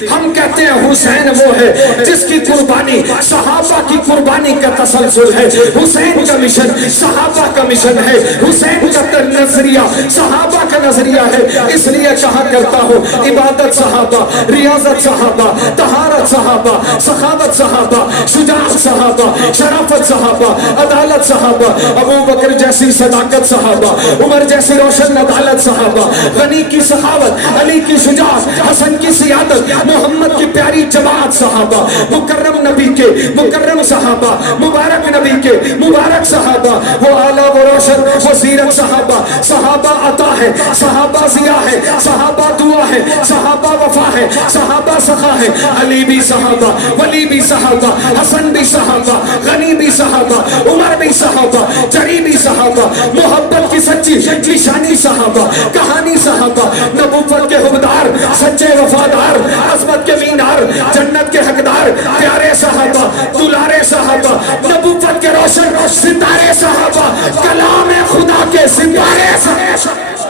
ہم کہتے ہیں حسین وہ ہے جس کی قربانی صحابہ کی قربانی کا تسلسل ہے. حسین کا مشن صحابہ کا مشن ہے. حسین کا نظریہ صحابہ کا نظریہ ہے. اس لیے کہا کرتا ہوں عبادت صحابہ، ریاضت صحابہ، طہارت صحابہ، سخاوت صحابہ، شجاعت صحابہ، شرافت صحابہ، عدالت صحابہ، ابو بکر جیسی صداقت صحابہ، عمر جیسی روشن عدالت صحابہ، غنی کی سخاوت، علی کی شجاعت، حسن کی سیادت، محمد کی پیاری جماعت صحابہ، مکرم نبی کے مکرم صحابہ، مبارک نبی کے مبارک صحابہ، وہ اعلیٰ و روشن وہ سیرت صحابہ. صحابہ عطا ہے، صحابہ ضیاء ہے، صحابہ دعا ہے، صحابہ وفا ہے، صحابہ سخا ہے. علی بھی صحابہ، ولی بھی صحابہ، حسن بھی صحابہ، غنی بھی صحابہ، عمر بھی صحابہ، جری بھی صحابہ، محبت کی سچی نشانی صحابہ، کہانی صحابہ، نبوت کے حقدار، سچے وفادار، عظمت کے مینار، جنت کے حقدار، پیارے صحابہ، دلارے صحابہ، نبوت کے روشن ستارے صحابہ، کلام خدا کے ستارے صحابہ.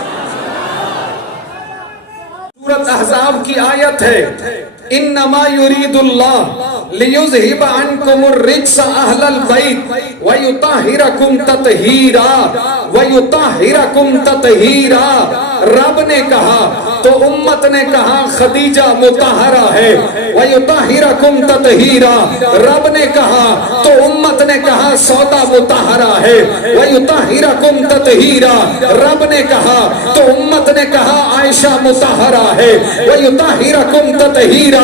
سورۃ احزاب کی آیت ہے انما یرید اللہ لیذہب عنکم الرجس اہل البیت ویطہرکم تطہیرا ویطہرکم تطہیرا. رب نے کہا تو امت نے کہا خدیجہ مطہرہ ہے. ویطہرکم تطہیرا. رب نے کہا تو امت نے کہا سودا مطہرہ ہے. ویطہرکم تطہیرا. رب نے کہا تو امت نے کہا عائشہ مطہرہ ہے. ویطہرکم تطہیرا.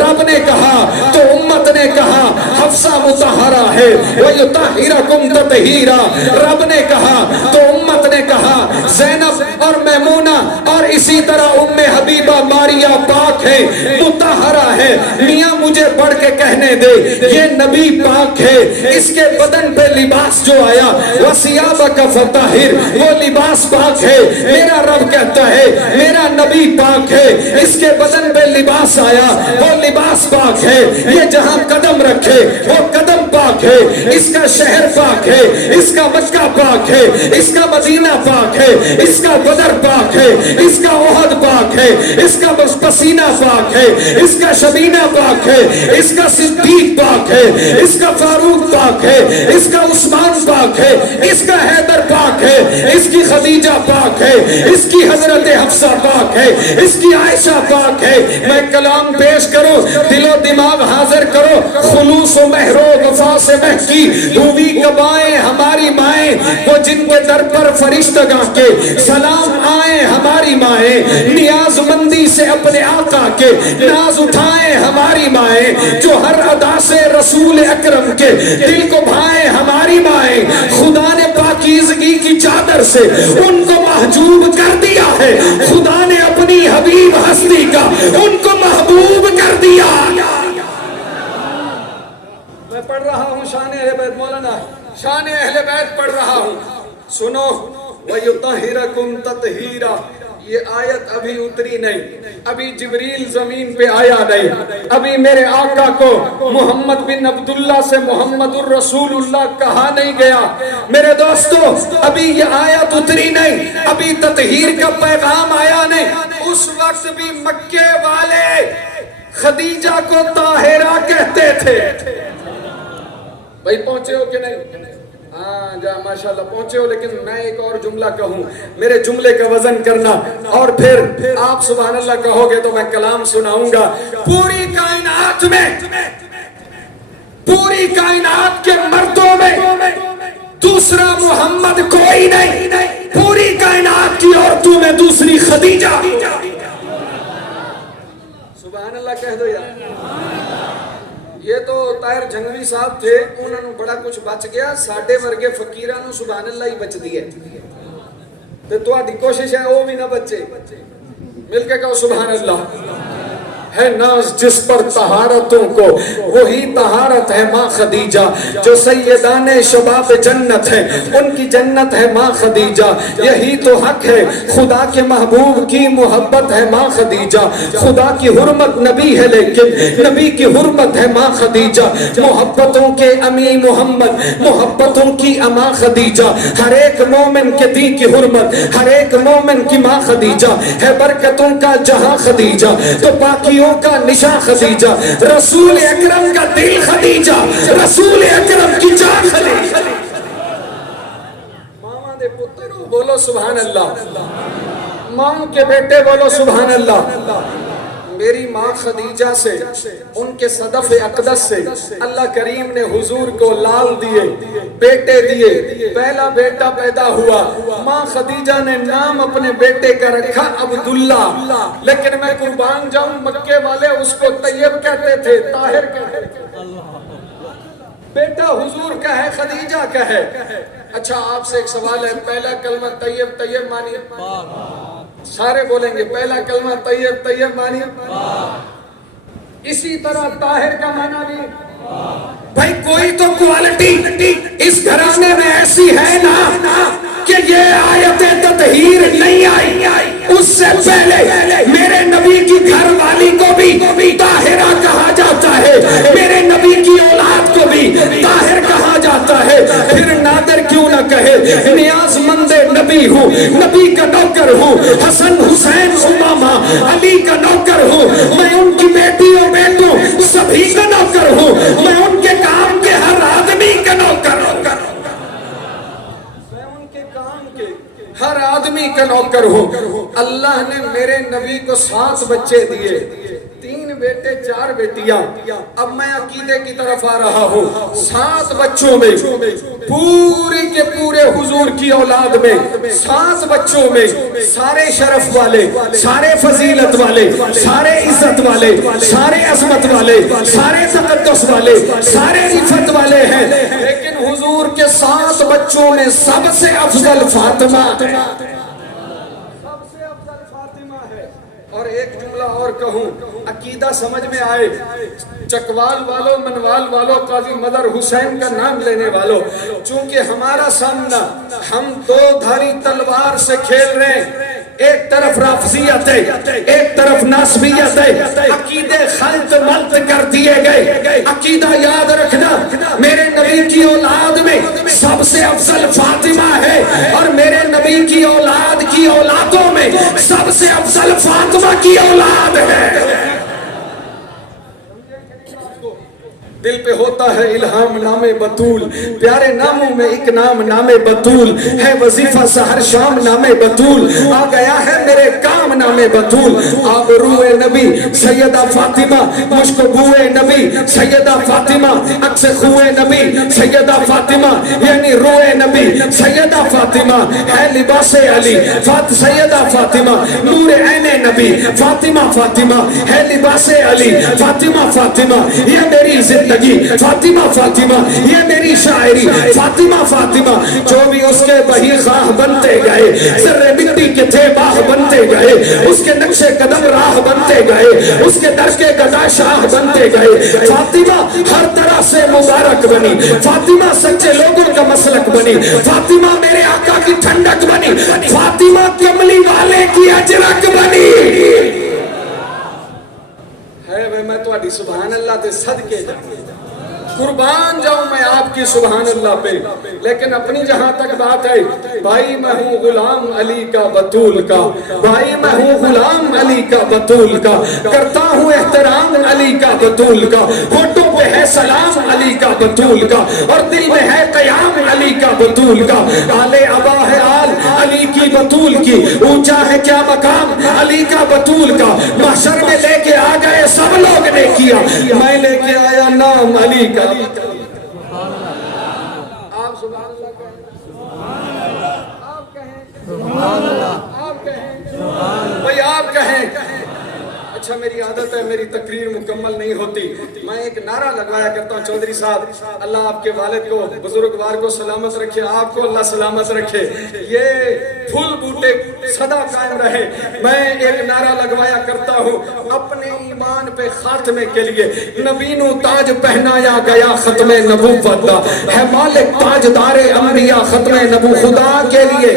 رب نے کہا تو امت نے کہا حفصہ مطہرہ ہے. ویطہرکم تطہیرا. رب نے کہا تو امت نے کہا زینب اور میمونہ اور اسی طرح ام حبیبہ ماریہ پاک ہے، مطہرہ ہے. میاں مجھے پڑھ کے کہنے دے یہ نبی پاک ہے. اس کے بدن پہ لباس جو آیا وَثِيَابَكَ فَطَهِّرْ وہ لباس پاک ہے. میرا رب کہتا ہے میرا نبی پاک ہے. اس کے بدن پہ لباس آیا وہ لباس پاک ہے. یہ جہاں قدم رکھے وہ قدم پاک ہے. اس کا شہر پاک ہے، اس کا مکہ پاک ہے، اس کا مدینہ پاک ہے، اس کا بدر پاک ہے، اس کا احد پاک ہے، اس کا پسینہ پاک ہے، اس کا شبینہ پاک ہے، اس کا صدیق پاک ہے، اس کا فاروق پاک ہے، اس کا عثمان پاک ہے، اس کا حیدر پاک ہے، اس کی خدیجہ پاک ہے، اس کی حضرت حفصہ پاک ہے، اس کی عائشہ پاک ہے. میں کلام پیش کرو، دل و دماغ حاضر کرو. خلوص و مہرو وفا سے مہکی ہوئی کبائیں ہماری مائیں، وہ جن کے در پر فرشتگاں کے سلام آئیں ہماری مائیں. نیاز مندی سے اپنے آقا کے ناز اٹھائیں ہماری مائیں. جو ہر ادا سے رسول اکرم کے دل کو بھائیں ہماری مائیں. خدا نے پاکیزگی کی چادر سے ان کو محجوب کر دیا ہے. خدا نے اپنی حبیب ہستی کا ان کو محبوب کر دیا. میں پڑھ رہا ہوں شان اہل بیت، مولانا شان اہل بیت پڑھ رہا ہوں. سنو وَيُطَهِرَكُمْ تَطْهِيرًا. یہ آیت ابھی اتری نہیں، ابھی جبریل زمین پہ آیا نہیں، ابھی میرے آقا کو محمد بن عبداللہ سے محمد الرسول اللہ کہا نہیں گیا. میرے دوستو ابھی یہ آیت اتری نہیں، ابھی تطہیر کا پیغام آیا نہیں. اس وقت بھی مکے والے خدیجہ کو طاہرہ کہتے تھے. بھائی پہنچے ہو کہ نہیں؟ ہاں جا ماشاءاللہ پہنچے ہو. لیکن میں ایک اور جملہ کہوں، میرے جملے کا وزن کرنا اور پھر آپ سبحان اللہ کہو گے تو میں کلام سناؤں گا. پوری کائنات میں، پوری کائنات کے مردوں میں دوسرا محمد کوئی نہیں. پوری کائنات کی عورتوں میں دوسری خدیجہ. سبحان اللہ کہہ دو یار. یہ تو طاہر جھنگوی صاحب تھے، انہوں نے بڑا کچھ بچ گیا. ساڈے ورگے فقیراں نو سبحان اللہ ہی بچ دی ہے. تے تہاڈی کوشش ہے وہ بھی نہ بچے. مل کے کہو سبحان اللہ. ہے ناز جس پر طہارتوں کو وہی طہارت ہے ماں خدیجہ. جو سیدان شباب جنت ہیں ان کی جنت ہے ماں خدیجہ. یہی تو حق ہے، خدا کے محبوب کی محبت ہے ماں خدیجہ. خدا کی حرمت نبی ہے لیکن نبی کی حرمت ہے ماں خدیجہ. محبتوں کے امی محمد، محبتوں کی اماں خدیجہ. ہر ایک مومن کے دین کی حرمت، ہر ایک مومن کی ماں خدیجہ ہے. برکتوں کا جہاں خدیجہ تو باقی نیکیوں کا نشاں خدیجہ، رسول اکرم کا دل خدیجہ، رسول اکرم کی جان خدیجہ۔ ماما دے پترو بولو سبحان اللہ، ماں کے بیٹے بولو سبحان اللہ۔ میری ماں خدیجہ سے، ان کے صدف اقدس سے اللہ کریم نے حضور کو لال دیے، بیٹے دیے، پہلا بیٹا پیدا ہوا، ماں خدیجہ نے نام اپنے بیٹے کا رکھا عبداللہ، لیکن میں قربان جاؤں مکے والے اس کو طیب کہتے تھے، طاہر کہتے تھے۔ بیٹا حضور کا ہے، خدیجہ کا ہے۔ اچھا آپ سے ایک سوال ہے، پہلا کلمہ طیب، طیب مانی سارے بولیں گے، پہلا کلمہ طیب، طیب مانی۔ اسی طرح طاہر کا معنی بھی، بھائی کوئی تو کوالٹی اس گھرانے میں ایسی ہے نا کہ یہ آیت تطہیر نہیں آئی، اس سے پہلے میرے نبی کی گھر والی کو بھی طاہرہ کہا جاتا ہے، میرے نبی کی اولاد کو بھی طاہر کہا جاتا ہے، پھر نادر کیوں نہ کہے، نیاز مند نبی ہوں، نبی کا نوکر ہوں، حسن حسین امامہ علی کا نوکر ہوں، میں ان کی بیٹیوں بیٹوں سبھی کا نوکر ہوں، میں ان کے کام کے ہر آدمی کا نوکر ہوں، میں ان کے کام کے ہر آدمی کا نوکر ہوں۔ اللہ نے میرے نبی کو 7 بچے دیے، 3 بیٹے 4 بیٹیاں۔ اب میں عقیدے کی طرف آ رہا ہوں، 7 بچوں میں پورے کے پورے حضور کی اولاد میں 7 بچوں میں سارے شرف والے، سارے فضیلت والے، سارے عزت والے، سارے عظمت والے، سارے تقدس والے، سارے رفت والے ہیں، لیکن حضور کے 7 بچوں میں سب سے افضل فاطمہ، اور ایک جملہ اور کہوں، عقیدہ سمجھ میں آئے، چکوال والوں، منوال والوں، قاضی مدر حسین کا نام لینے والوں، چونکہ ہمارا سامنا، ہم 2 دھاری تلوار سے کھیل رہے ہیں، ایک طرف رافضیت ہے، ایک طرف ناسبیت ہے، عقیدے خلط ملط کر دیے گئے۔ عقیدہ یاد رکھنا، میرے نبی کی اولاد میں سب سے افضل فاطمہ ہے، اور میرے نبی کی اولاد کی اولادوں میں سب سے افضل فاطمہ کی اولاد ہے۔ دل پہ ہوتا ہے الہام نام بطول، پیارے ناموں میں ایک نام نام بطول ہے، وظیفہ سحر شام نام بطول، آ گیا ہے میرے کام نام بطول۔ آپ روئے نبی سیدہ فاطمہ، مشک بوئے نبی سیدہ فاطمہ، عکس خوئے نبی سیدہ فاطمہ، یعنی روئے نبی سیدہ فاطمہ، ہے لباس علی سیدہ فاطمہ، نور عین نبی فاطمہ فاطمہ، ہے لباس علی فاطمہ فاطمہ، یہ میری زندگی فاطمہ فاطمہ، یہ میری شاعری فاطمہ فاطمہ۔ جو بھی اس کے بہی خواہ بنتے گئے، ذرے مٹی کے تھے باہ بنتے گئے، اس کے نقش قدم راہ بنتے گئے، اس کے در کے گدا شاہ بنتے گئے۔ فاطمہ ہر طرح سے مبارک بنی، فاطمہ سچے لوگوں کا مسلک بنی، فاطمہ میرے آقا کی ٹھنڈک بنی، فاطمہ کملی والے کی اجرک بنی۔ میں تو آڈی سبحان اللہ تے صدقے جاؤں، قربان جاؤں میں آپ کی سبحان اللہ پہ، لیکن اپنی جہاں تک بات ہے، بھائی میں ہوں غلام علی کا بطول کا، بھائی میں ہوں غلام علی کا بطول کا، کرتا ہوں احترام علی کا بطول کا، ہوٹوں پہ ہے سلام علی کا بطول کا، اور دل میں ہے قیام علی کا بطول کا۔ آل ابا ہے آل علی کی بطول کی، اونچا ہے کیا مقام علی کا بطول کا، محشر میں لے کے آ گئے سب لوگ نے کیا، میں لے کے آیا نام علی کا۔ آپ سبحان اللہ کہیں، آپ کہیں، آپ کہیں، بھئی آپ کہیں۔ اچھا میری عادت ہے، میری تقریر مکمل نہیں ہوتی، میں ایک نعرہ لگوایا کرتا ہوں، چودھری صاحب اللہ آپ کے والد کو بزرگوار کو سلامت رکھے، آپ کو اللہ سلامت رکھے، یہ پھول بوٹے صدا قائم رہے۔ میں ایک نعرہ لگوایا کرتا ہوں اپنے ایمان پہ خاتمے کے لیے، نبی نو تاج پہنایا گیا ختم نبوت دا ہے، مالک تاجدار انبیاء ختم نبوت، خدا کے لیے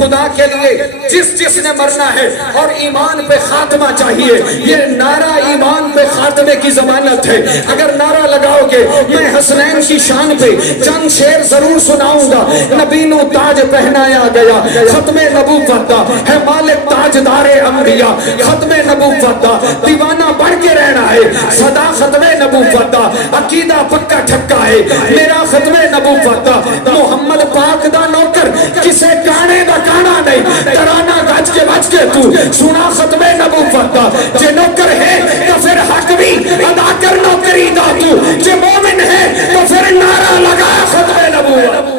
خدا کے لیے جس نے مرنا ہے اور ایمان پہ خاتمہ چاہیے، یہ نعرہ ایمان پہ خاتمے کی ضمانت ہے۔ اگر نعرہ لگاؤ گے میں حسنین کی شان پہ چند شعر ضرور سناؤں گا۔ نبی نو تاج پہنایا گیا، ختم نبوت دا ہے مالک تاجدار انبیاء، ختم نبوت دا دیوانہ بڑھ کے رہنا ہے، صدا ختم نبوت دا عقیدہ پکا ٹھکا ہے، میرا ختم نبوت دا محمد پاک دا نوکر کسے گانے دا گانا نہیں، ترانہ گج کے بج کے تو سنا ختم نبوت دا، جے نوکر ہے تو پھر حق بھی ادا کر نوکری دا، تو جے مومن ہے تو پھر نعرہ لگا ختم نبوت۔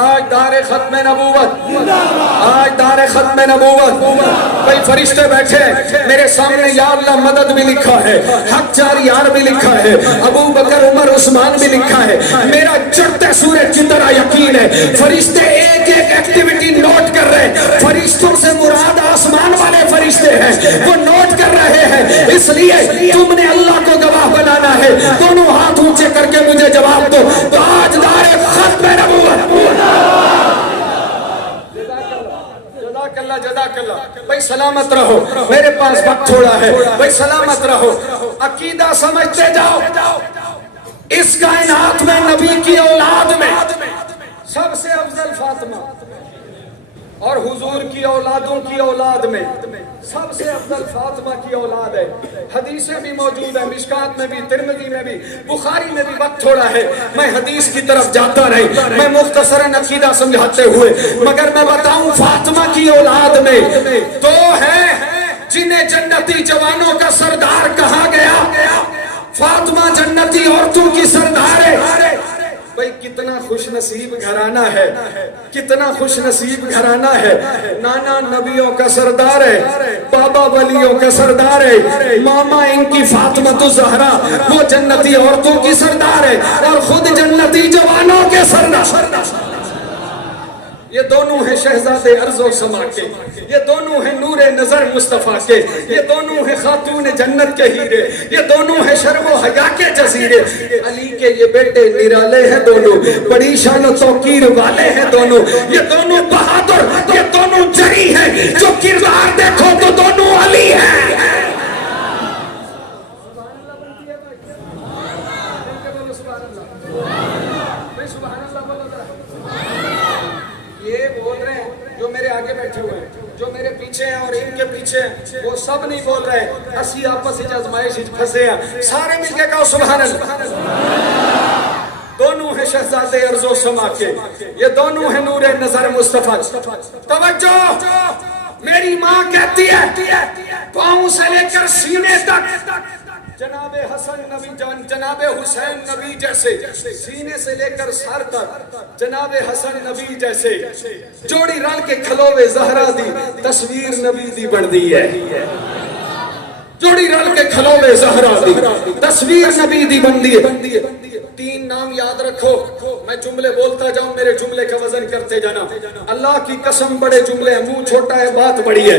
آج دار ختم نبوت، آج دار ختم نبوت۔ بھئی فرشتے بیٹھے میرے سامنے، یا اللہ مدد بھی لکھا ہے، حق جار یار بھی لکھا ہے، ابو بکر عمر عثمان بھی لکھا ہے، میرا چڑھتے سورج کی طرح یقین ہے۔ فرشتے ایک ایک ایکٹیویٹی نوٹ کر رہے ہیں، فرشتوں سے مراد آسمان والے فرشتے ہیں، وہ نوٹ کر رہے ہیں، اس لیے تم نے اللہ کو گواہ بنانا ہے۔ دونوں ہاتھ اونچے کر کے مجھے جواب دو، تاجدار ختم نبوت۔ جزاک اللہ۔ بھئی سلامت رہو، میرے پاس وقت تھوڑا ہے، بھئی سلامت رہو، عقیدہ سمجھتے جاؤ۔ اس کائنات میں نبی کی اولاد میں سب سے افضل فاطمہ، اور حضور کی اولادوں کی اولاد میں سب سے افضل فاطمہ کی اولاد ہے۔ حدیثیں بھی موجود ہیں، مشکات میں بھی، ترمذی میں بھی، بخاری میں بھی۔ وقت تھوڑا ہے، میں حدیث کی طرف جاتا نہیں، میں مختصراً عقیدہ سمجھاتے ہوئے مگر میں بتاؤں فاطمہ کی اولاد میں دو ہیں جنہیں جنتی جوانوں کا سردار کہا گیا۔ فاطمہ جنتی عورتوں کی سردار ہے۔ بھئی کتنا خوش نصیب گھرانہ ہے، کتنا خوش نصیب گھرانہ ہے۔ نانا نبیوں کا سردار ہے، بابا ولیوں کا سردار ہے، ماما ان کی فاطمہ الزہرا وہ جنتی عورتوں کی سردار ہے، اور خود جنتی جوانوں کے سردار۔ یہ دونوں ہیں شہزادے ارض و سما کے، یہ دونوں ہیں نور نظر مصطفیٰ کے، یہ دونوں ہیں خاتون جنت کے ہیرے، یہ دونوں ہیں شرم و حیا کے جزیرے۔ علی کے یہ بیٹے نرالے ہیں دونوں، بڑی شان و توقیر والے ہیں دونوں، یہ دونوں بہادر، یہ دونوں جری ہیں، جو کردار دیکھو تو دونوں علی ہیں۔ جو میرے آگے بیٹھے ہوئے ہیں، جو میرے پیچھے ہیں اور ان کے پیچھے ہیں، وہ سب نہیں بول رہے، اسی آپس ہی آزمائش پھنسے ہیں، سارے مل کے کہو سبحان اللہ۔ دونوں ہیں شہزادے ارض و سما کے، یہ دونوں ہیں نور نظر مصطفیٰ۔ توجہ، میری ماں کہتی ہے پاؤں سے لے کر سینے تک جناب حسن نبی جناب حسین نبی جیسے، سینے سے لے کر سر تک جناب حسن نبی جیسے، جوڑی رل کے کھلوے زہرا دی تصویر نبی دی بڑھ دی ہے، جوڑی رل کے کھلوے زہرا دی تصویر نبی دی بن دی ہے۔ تین نام یاد رکھو، میں جملے بولتا جاؤں، میرے جملے کا وزن کرتے جانا۔ اللہ کی قسم بڑے جملے ہیں، منہ چھوٹا ہے بات بڑی ہے۔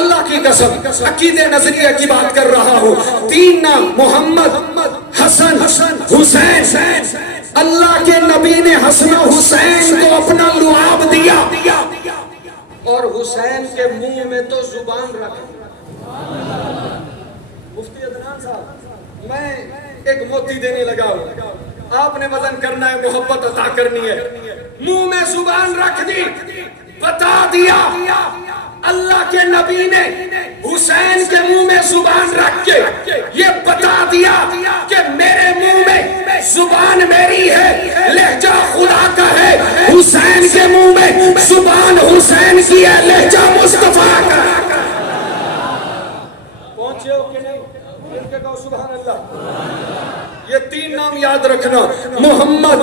اللہ کی قسم عقیدے نظریہ کی بات کر رہا ہوں۔ تین نام محمد، حسن، حسین۔ اللہ کے نبی نے حسن و حسین کو اپنا لعاب دیا، اور حسین کے منہ میں تو زبان رکھ۔ مفتی عدنان صاحب، میں ایک موتی دینے لگا ہوں، آپ نے وزن کرنا ہے، محبت عطا کرنی ہے۔ منہ میں زبان رکھ دی، بتا دیا اللہ کے نبی نے حسین کے منہ میں زبان رکھ کے یہ بتا دیا کہ میرے منہ میں زبان میری ہے، لہجہ خدا کا ہے، حسین کے منہ میں زبان حسین کی ہے، لہجہ مصطفیٰ کا۔ پہنچے ہو کہ نہیں؟ مل کے کہو سبحان اللہ۔ یہ تین نام یاد رکھنا، محمد،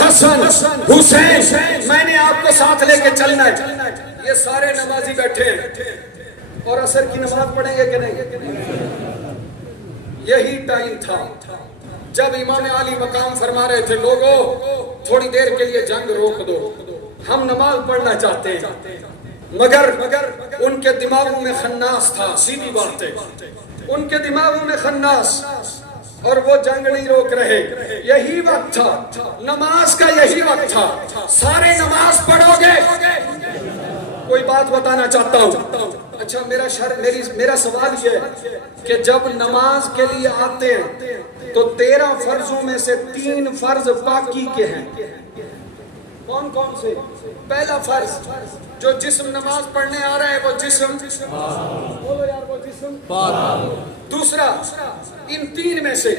حسن، حسین۔ میں نے آپ کو ساتھ لے کے چلنا ہے۔ یہ سارے نمازی بیٹھے ہیں اور عصر کی نماز پڑھیں گے کہ نہیں؟ یہی ٹائم تھا جب امام علی مقام فرما رہے تھے، لوگوں تھوڑی دیر کے لیے جنگ روک دو، ہم نماز پڑھنا چاہتے ہیں۔ مگر ان کے دماغوں میں خناس تھا. سیدھی بات ہے, ان کے دماغوں میں خناس, اور وہ جنگ نہیں روک رہے. یہی وقت تھا, نماز کا یہی وقت تھا. سارے نماز پڑھو گے. کوئی بات بتانا چاہتا ہوں. اچھا میرا سوال یہ ہے کہ جب نماز کے لیے آتے ہیں تو 13 فرضوں میں سے 3 فرض پاکی کے ہیں. کون کون سے؟ پہلا فرض جو جسم نماز پڑھنے آ رہا ہے وہ جسم بولو یار, وہ جسم پاک. دوسرا, ان 3 میں سے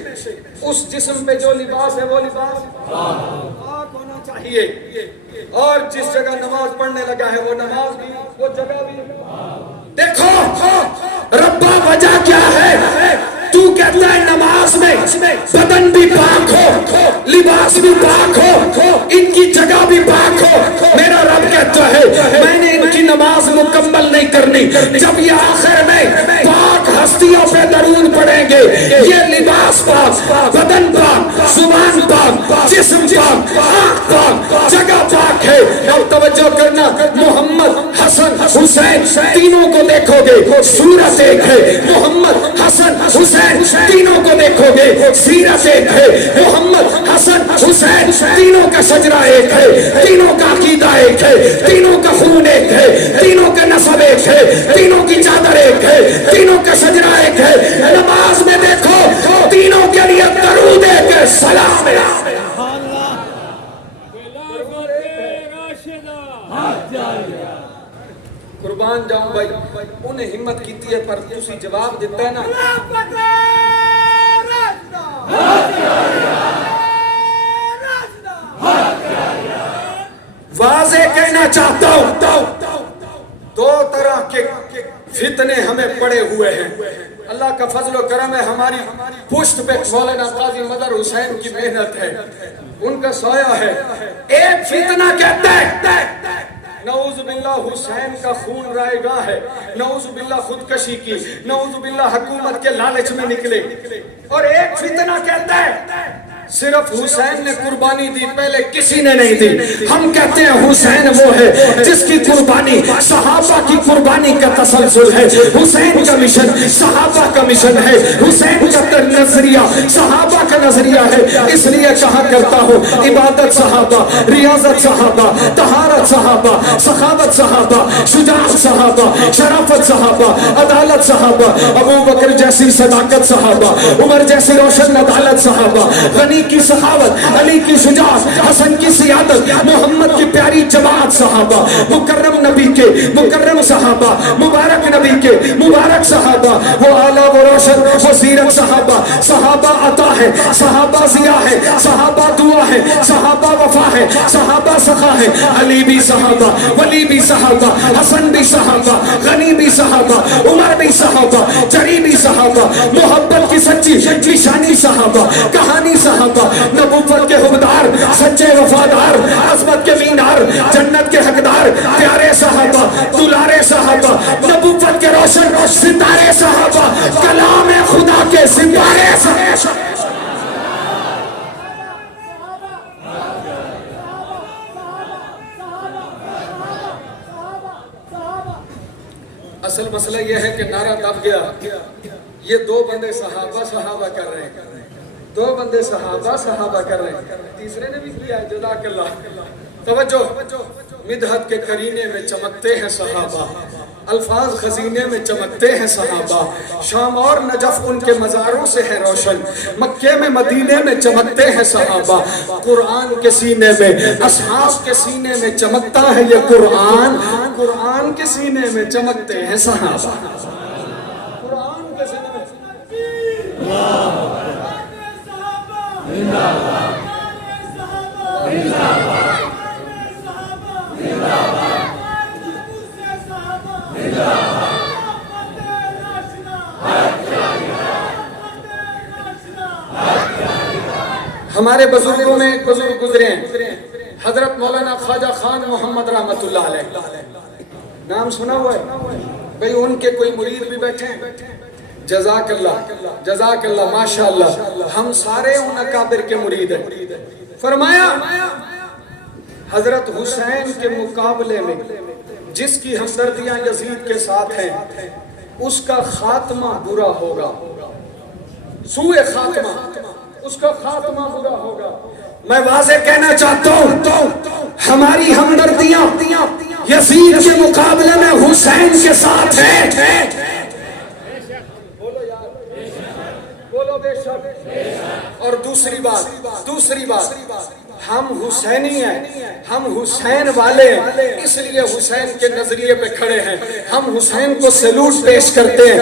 اس جسم پہ جو لباس ہے وہ لباس پاک ہونا چاہیے, اور جس جگہ نماز پڑھنے لگا ہے وہ نماز بھی, وہ جگہ بھی. دیکھو ربا وجہ کیا ہے؟ تو کہتا ہے نماز میں بدن بھی پاک ہو, لباس بھی پاک ہو, ان کی جگہ بھی پاک ہو. میرا رب کہتا ہے میں نے ان کی نماز مکمل نہیں کرنی جب یہ آخر میں پاک ہستیوں پہ درود پڑھیں گے. یہ لباس پاک, بدن پاک, زبان پاک, جسم پاک, آنکھ پاک, جگہ پاک ہے. اب توجہ کرنا, محمد, حسن, حسین تینوں کو دیکھو گے صورت ایک ہے. محمد, حسن, حسین تینوں کو دیکھو گے سیرت ایک ہے. محمد, حسن, حسین تینوں کا شجرہ ایک ہے, تینوں کا عقیدہ ایک ہے, تینوں کا خون ایک ہے, تینوں کا نسب ایک ہے, تینوں کی چادر ایک ہے, تینوں کا شجرہ ایک ہے. نماز میں دیکھو تینوں کے لیے درود ایک ہے, سلام ہے. قربان جاؤں بھائی, انہیں ہمت کیتی ہے پر تسی جواب دیتا ہے نا. واضح کہنا چاہتا ہوں, 2 طرح کے فتنے ہمیں پڑے ہوئے ہیں. اللہ کا فضل و کرم ہے, ہماری پشت پہ مولانا قاضی مظہر حسین کی محنت ہے, ان کا سایہ ہے. ایک فتنہ کہتا ہے نعوذ باللہ حسین کا خون رائے گاہ ہے, نعوذ باللہ خودکشی کی, نعوذ باللہ حکومت کے لالچ میں نکلے. اور ایک فتنہ کہتا ہے صرف حسین نے قربانی دی, پہلے کسی نے نہیں دی. ہم کہتے ہیں حسین وہ ہے جس کی قربانی صحابہ کی قربانی کا تسلسل ہے. حسین کا مشن صحابہ کا مشن ہے, حسین کا نظریہ صحابہ کا نظریہ ہے. اس لیے کہا کرتا ہوں عبادت صحابہ, ریاضت صحابہ, طہارت صحابہ, سخاوت صحابہ, شجاعت صحابہ, شرافت صحابہ, عدالت صحابہ, ابو بکر جیسی صداقت صحابہ, عمر جیسی روشن عدالت صحابہ, غنی کی سخاوت, علی کی شجاعت, حسن کی سیادت, محمد کی پیاری جماعت صحابہ, مکرم نبی کے مکرم صحابہ, مبارک نبی کے مبارک صحابہ, وہ اعلیٰ و روشن وہ سیرت صحابہ. صحابہ عطا ہے, صحابہ ضیاء ہے, صحابہ دعا ہے, صحابہ وفا ہے, صحابہ سخا ہے. علی بھی صحابہ, ولی بھی صحابہ, حسن بھی صحابہ, غنی بھی صحابہ, عمر بھی صحابہ, جری بھی صحابہ, محبت کی سچی نشانی صحابہ, کہانی صحابہ, نبوت کے حقدار, سچے وفادار, عظمت کے مینار, جنت کے حقدار, پیارے صحابہ, دلارے صحابہ, نبوت کے روشن ستارے صحابہ, کلام خدا کے ستارے صحابہ. اصل مسئلہ یہ ہے کہ نعرہ دب گیا, یہ 2 بندے صحابہ صحابہ کر رہے ہیں, 2 بندے صحابہ صحابہ کر رہے ہیں, تیسرے نے بھی کیا ہے. جزاک اللہ. توجہ, مدحت کے کرینے میں چمکتے ہیں صحابہ, الفاظ خزینے میں چمکتے ہیں صحابہ, شام اور نجف ان کے مزاروں سے ہے روشن, مکے میں مدینے میں چمکتے ہیں صحابہ. قرآن کے سینے میں, اصحاب کے سینے میں چمکتا ہے یہ قرآن, قرآن کے سینے میں چمکتے ہیں صحابہ. قرآن کے سینے میں ہمارے بزرگوں میں ایک بزرگ گزرے ہیں, حضرت مولانا خواجہ خان محمد رحمت اللہ علیہ. نام سنا ہوا ہے بھئی, ان کے کوئی مرید بھی بیٹھے ہیں. جزاک اللہ, جزاک اللہ, ماشاءاللہ. ہم سارے ان اکابر کے مرید ہیں. فرمایا حضرت حسین کے مقابلے میں جس کی ہمدردیاں یزید کے ساتھ ہیں اس کا خاتمہ برا ہوگا، سوء خاتمہ، اس کا خاتمہ برا ہوگا۔ میں واضح کہنا چاہتا ہوں ہماری ہمدردیاں یزید کے مقابلے میں حسین کے ساتھ ہیں۔ بولو بے شک۔ اور دوسری بات ہم حسینی ہیں، ہم حسین والے ہیں، اس لیے حسین کے نظریے پہ کھڑے ہیں، ہم حسین کو سلوٹ پیش کرتے ہیں۔